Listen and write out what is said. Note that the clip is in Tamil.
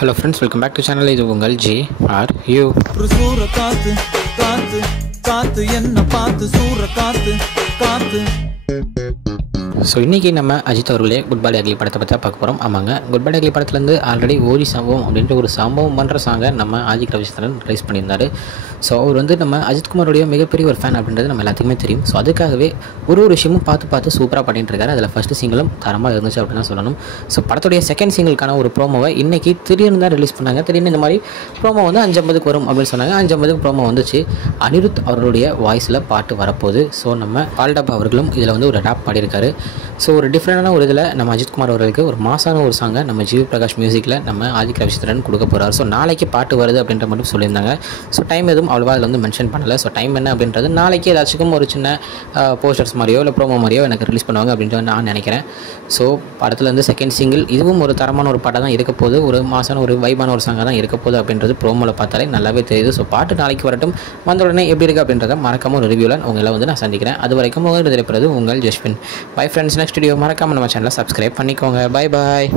Hello friends, welcome back to channel. இது உங்கள் G R U. சூற காத்து காத்து காத்து என்ன பார்த்து சூற காத்து காத்து. ஸோ இன்றைக்கி நம்ம அஜித் அவர்களே குட் பாய் அக்லி படத்தை பற்றி பார்க்க போகிறோம். ஆமாங்க, குட் பாய் அக்லி படத்துலேருந்து ஆல்ரெடி ஓடி சம்பவம் அப்படின்ற ஒரு சம்பவம் பண்ணுற சாங்கை நம்ம ஆதிக் ரவிச்சந்திரன் ரிலீஸ் பண்ணியிருந்தார். ஸோ அவர் வந்து நம்ம அஜித்குமாரோடைய மிகப்பெரிய ஒரு ஃபேன் அப்படின்றது நம்ம எல்லாத்துக்குமே தெரியும். ஸோ அதுக்காகவே ஒரு விஷயமும் பார்த்து சூப்பராக பண்ணிட்டு இருக்காரு. அதில் ஃபஸ்ட்டு சிங்கிளும் தரமாக இருந்துச்சு அப்படின்னு தான் சொல்லணும். ஸோ படத்துடைய செகண்ட் சிங்கிளுக்கான ஒரு ப்ரோமோவை இன்றைக்கி திடீர்னு தான் ரிலீஸ் பண்ணாங்க. திடீர்னு இந்த மாதிரி ப்ரோமோ வந்து 5:50 வரும் அப்படின்னு சொன்னாங்க. 5:50 ப்ரோமோ வந்துச்சு. அனிருத் அவர்களுடைய வாய்ஸில் பாட்டு வரப்போகுது. ஸோ நம்ம பால்டப்பா அவர்களும் இதில் வந்து ஒரு ரேப் பாடியிருக்காரு. ஸோ ஒரு டிஃப்ரெண்டான ஒரு இதில் நம்ம அஜித்குமார் அவர்களுக்கு ஒரு மாசான ஒரு சாங்கை நம்ம ஜிவி பிரகாஷ் மியூசிக்கில் நம்ம ஆதிக் ரவிச்சந்திரன் கொடுக்க போகிறார். ஸோ நாளைக்கு பாட்டு வருது அப்படின்ற மட்டும் சொல்லியிருந்தாங்க. ஸோ டைம் எதுவும் அவ்வளோவா அதில் வந்து மென்ஷன் பண்ணலை. ஸோ டைம் என்ன அப்படின்றது நாளைக்கு ஏதாச்சும் ஒரு சின்ன போஸ்டர்ஸ் மாதிரியோ இல்லை ப்ரோமோ மாதிரியோ எனக்கு ரிலீஸ் பண்ணுவாங்க அப்படின்ட்டு நான் நினைக்கிறேன். ஸோ படத்துலேருந்து செகண்ட் சிங்கிள் இதுவும் ஒரு தரமான ஒரு பாட்டாக தான் இருக்க போகுது. ஒரு மாசான ஒரு வைபான ஒரு சாங்காக தான் இருக்க போகுது அப்படின்றது ப்ரோமோவில் பார்த்தாலே நல்லாவே தெரியுது. ஸோ பாட்டு நாளைக்கு வரட்டும். வந்த உடனே எப்படி இருக்குது அப்படின்றத மறக்காமல் ஒரு ரிவ்யூவில் உங்களை வந்து நான் சந்திக்கிறேன். அது வரைக்கும் உங்கள் இருப்பது உங்கள் Jaswin. Bye friends, next video மறக்காமல் நம்ம சேனலை சப்ஸ்கிரைப் பண்ணிக்கோங்க. Bye bye.